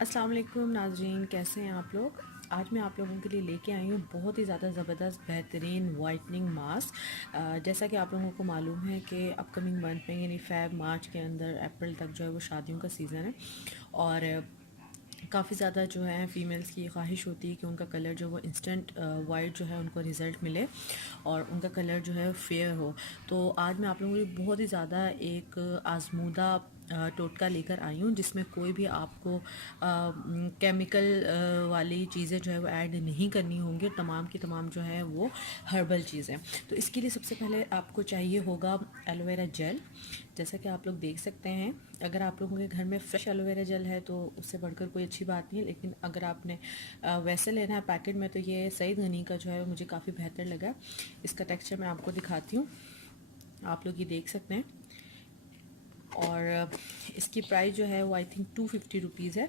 अस्सलाम वालेकुम नाज़रीन, कैसे हैं आप लोग। आज मैं आप लोगों के लिए लेके आई हूँ बहुत ही ज़्यादा ज़बरदस्त बेहतरीन वाइटनिंग मास्क। जैसा कि आप लोगों को मालूम है कि अपकमिंग मंथ में यानी फ़ेब मार्च के अंदर अप्रैल तक जो है वो शादियों का सीज़न है और काफ़ी ज़्यादा जो है फ़ीमेल्स की ख्वाहिश होती है कि उनका कलर जो वो इंस्टेंट वाइट जो है उनको रिज़ल्ट मिले और उनका कलर जो है फेयर हो। तो आज मैं आप लोगों के लिए बहुत ही ज़्यादा एक आज़मूदा टोटका लेकर आई हूँ जिसमें कोई भी आपको केमिकल वाली चीज़ें जो है वो ऐड नहीं करनी होंगी। तमाम की तमाम जो है वो हर्बल चीज़ें। तो इसके लिए सबसे पहले आपको चाहिए होगा एलोवेरा जेल। जैसा कि आप लोग देख सकते हैं, अगर आप लोगों के घर में फ्रेश एलोवेरा जेल है तो उससे बढ़कर कोई अच्छी बात नहीं है, लेकिन अगर आपने वैसे लेना है पैकेट में तो ये सईद गनी का जो है मुझे काफ़ी बेहतर लगा। इसका टेक्सचर मैं आपको दिखाती हूँ, आप लोग ये देख सकते हैं। और इसकी प्राइस जो है वो आई थिंक 250 है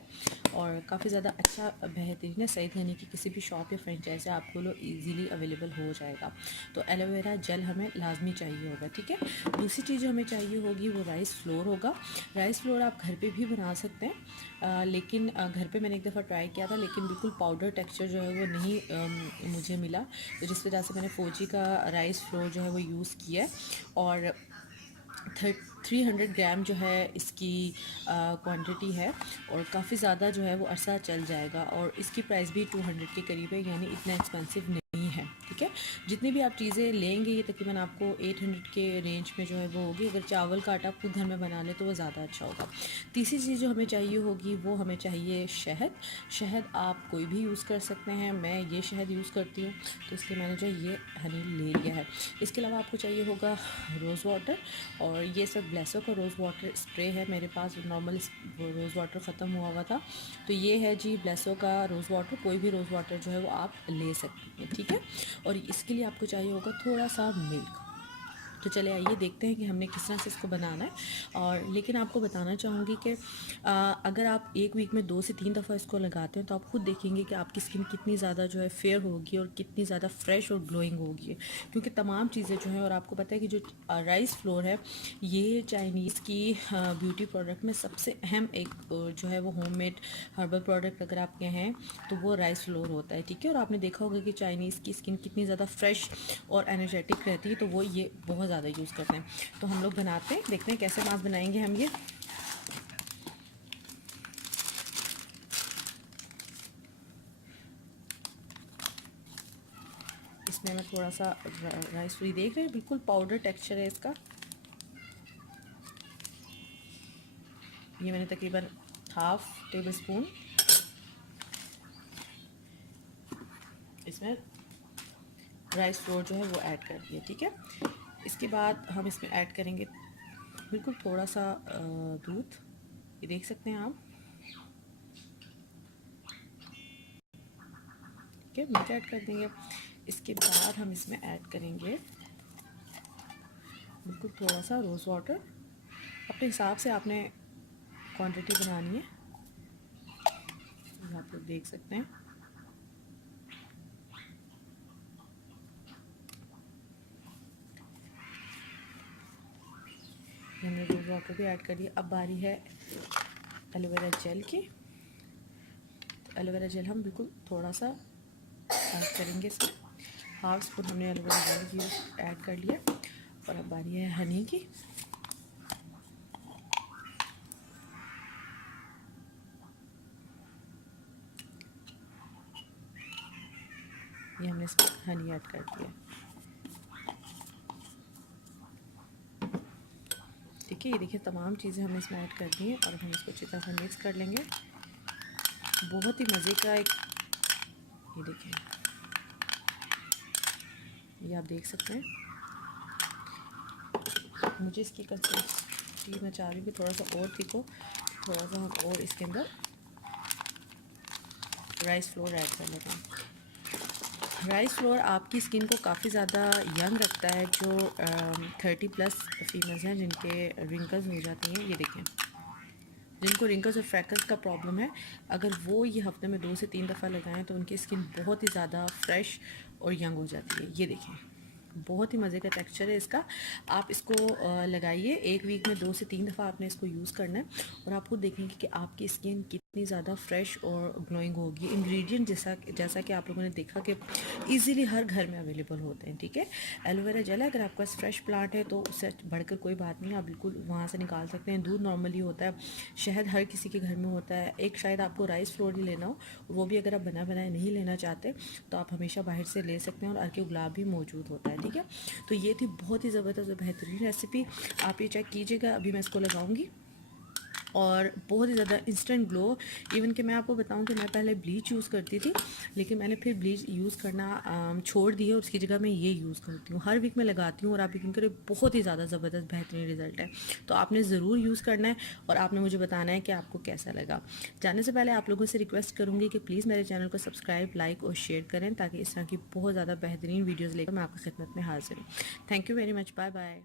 और काफ़ी ज़्यादा अच्छा बेहतरीन है। सईद गनी की किसी भी शॉप या फ्रेंचाइज से आपको लो ईज़िली अवेलेबल हो जाएगा। तो एलोवेरा जेल हमें लाजमी चाहिए होगा, ठीक है। दूसरी चीज़ जो हमें चाहिए होगी वो राइस फ्लोर होगा। राइस फ्लोर आप घर पे भी बना सकते हैं, लेकिन घर पे मैंने एक दफ़ा ट्राई किया था लेकिन बिल्कुल पाउडर टेक्सचर जो है वो नहीं मुझे मिला, तो जिस वजह से मैंने फोजी का राइस फ्लोर जो है वो यूज़ किया है। और 300 ग्राम जो है इसकी क्वांटिटी है और काफ़ी ज़्यादा जो है वो अरसा चल जाएगा और इसकी प्राइस भी 200 के करीब है, यानी इतना एक्सपेंसिव नहीं है, ठीक है। जितनी भी आप चीज़ें लेंगे ये तकरीबन आपको 800 के रेंज में जो है वो होगी। अगर चावल का आटा आप खुद घर में बना ले तो वो ज़्यादा अच्छा होगा। तीसरी चीज़ जो हमें चाहिए होगी वो हमें चाहिए शहद। शहद आप कोई भी यूज़ कर सकते हैं, मैं ये शहद यूज़ करती हूँ तो इसलिए मैंने जो ये हनी ले लिया है। इसके अलावा आपको चाहिए होगा रोज़ वाटर, और ये सब ब्लेसो का रोज़ वाटर स्प्रे है मेरे पास। नॉर्मल रोज़ वाटर ख़त्म हुआ था तो ये है जी ब्लेसो का रोज़ वाटर। कोई भी रोज़ वाटर जो है वो आप ले सकते हैं, ठीक है। और इसके लिए आपको चाहिए होगा थोड़ा सा मिल्क। तो चले आइए देखते हैं कि हमने किस तरह से इसको बनाना है। और लेकिन आपको बताना चाहूँगी कि अगर आप एक वीक में 2 से 3 दफ़ा इसको लगाते हैं तो आप खुद देखेंगे कि आपकी स्किन कितनी ज़्यादा जो है फेयर होगी और कितनी ज़्यादा फ्रेश और ग्लोइंग होगी, क्योंकि तमाम चीज़ें जो हैं। और आपको पता है कि जो राइस फ्लोर है ये चाइनीज़ की ब्यूटी प्रोडक्ट में सबसे अहम एक जो है वो होममेड हर्बल प्रोडक्ट अगर आपके हैं तो वो राइस फ्लोर होता है, ठीक है। और आपने देखा होगा कि चाइनीज़ की स्किन कितनी ज़्यादा फ्रेश और एनर्जेटिक रहती है, तो वो ये बहुत ज़्यादा यूज़ करते हैं। तो हम लोग बनाते हैं, देखते हैं कैसे मास्क बनाएंगे हम ये। इसमें मैं थोड़ा सा राइस फ्री देख रहे हैं, बिल्कुल पाउडर टेक्सचर है इसका। ये मैंने तकरीबन हाफ टेबल स्पून इसमें राइस फ्लोर जो है वो ऐड कर दिया, ठीक है। इसके बाद हम इसमें ऐड करेंगे बिल्कुल थोड़ा सा दूध, ये देख सकते हैं आप, ठीक है। मिल्क ऐड कर देंगे। इसके बाद हम इसमें ऐड करेंगे बिल्कुल थोड़ा सा रोज़ वाटर। अपने हिसाब से आपने क्वांटिटी बनानी है, आप लोग देख सकते हैं। हमने रोज़ वाटर भी ऐड कर दिया। अब बारी है एलोवेरा जेल की। तो एलोवेरा जेल हम बिल्कुल थोड़ा सा ऐड करेंगे इसमें, हाफ स्पून हमने एलोवेरा जेल की ऐड कर लिया। और अब बारी है हनी की। ये हमने इसमें हनी ऐड कर दिया, ठीक है। ये देखिए तमाम चीज़ें हमने इसमें ऐड कर दी हैं और हम इसको अच्छी तरह से मिक्स कर लेंगे। बहुत ही मज़े का एक, ये देखिए, ये आप देख सकते हैं। मुझे इसकी कंसिस्टेंसी मैं चाह रही हूँ कि थोड़ा सा और थिक हो, थोड़ा सा हम और इसके अंदर राइस फ्लोर ऐड कर लेते हैं। राइस फ्लोर आपकी स्किन को काफ़ी ज़्यादा यंग रखता है। जो 30+ फीमेल्स हैं जिनके रिंकल्स हो जाती हैं, ये देखें, जिनको रिंकल्स और फ्रैकल्स का प्रॉब्लम है, अगर वो ये हफ्ते में 2 से 3 दफ़ा लगाएं तो उनकी स्किन बहुत ही ज़्यादा फ्रेश और यंग हो जाती है। ये देखें, बहुत ही मज़े का टेक्सचर है इसका। आप इसको लगाइए, एक वीक में 2 से 3 दफ़ा आपने इसको यूज़ करना है और आप खुद देखेंगे कि आपकी स्किन इतनी ज़्यादा फ्रेश और ग्लोइंग होगी। इंग्रेडिएंट जैसा जैसा कि आप लोगों ने देखा कि इजीली हर घर में अवेलेबल होते हैं, ठीक है। एलोवेरा जेल है, अगर आपके पास फ्रेश प्लांट है तो उससे बढ़कर कोई बात नहीं, आप बिल्कुल वहाँ से निकाल सकते हैं। दूध नॉर्मली होता है, शहद हर किसी के घर में होता है। एक शायद आपको राइस फ्लोर ही लेना हो, वो भी अगर आप बना बनाए नहीं लेना चाहते तो आप हमेशा बाहर से ले सकते हैं। और अर्के गुलाब भी मौजूद होता है, ठीक है। तो ये थी बहुत ही ज़बरदस्त और बेहतरीन रेसिपी, आप ये चेक कीजिएगा। अभी मैं इसको लगाऊंगी और बहुत ही ज़्यादा इंस्टेंट ग्लो। इवन कि मैं आपको बताऊं कि मैं पहले ब्लीच यूज़ करती थी, लेकिन मैंने फिर ब्लीच यूज़ करना छोड़ दिया और उसकी जगह मैं ये यूज़ करती हूँ। हर वीक में लगाती हूँ और आप यकीन करें बहुत ही ज़्यादा ज़बरदस्त बेहतरीन रिजल्ट है। तो आपने ज़रूर यूज़ करना है और आपने मुझे बताना है कि आपको कैसा लगा। जाने से पहले आप लोगों से रिक्वेस्ट करूँगी कि प्लीज़ मेरे चैनल को सब्सक्राइब, लाइक और शेयर करें, ताकि इस तरह की बहुत ज़्यादा बेहतरीन वीडियोज़ लेकर मैं आपकी खिदमत में हाजिर हूँ। Thank you very much, bye bye.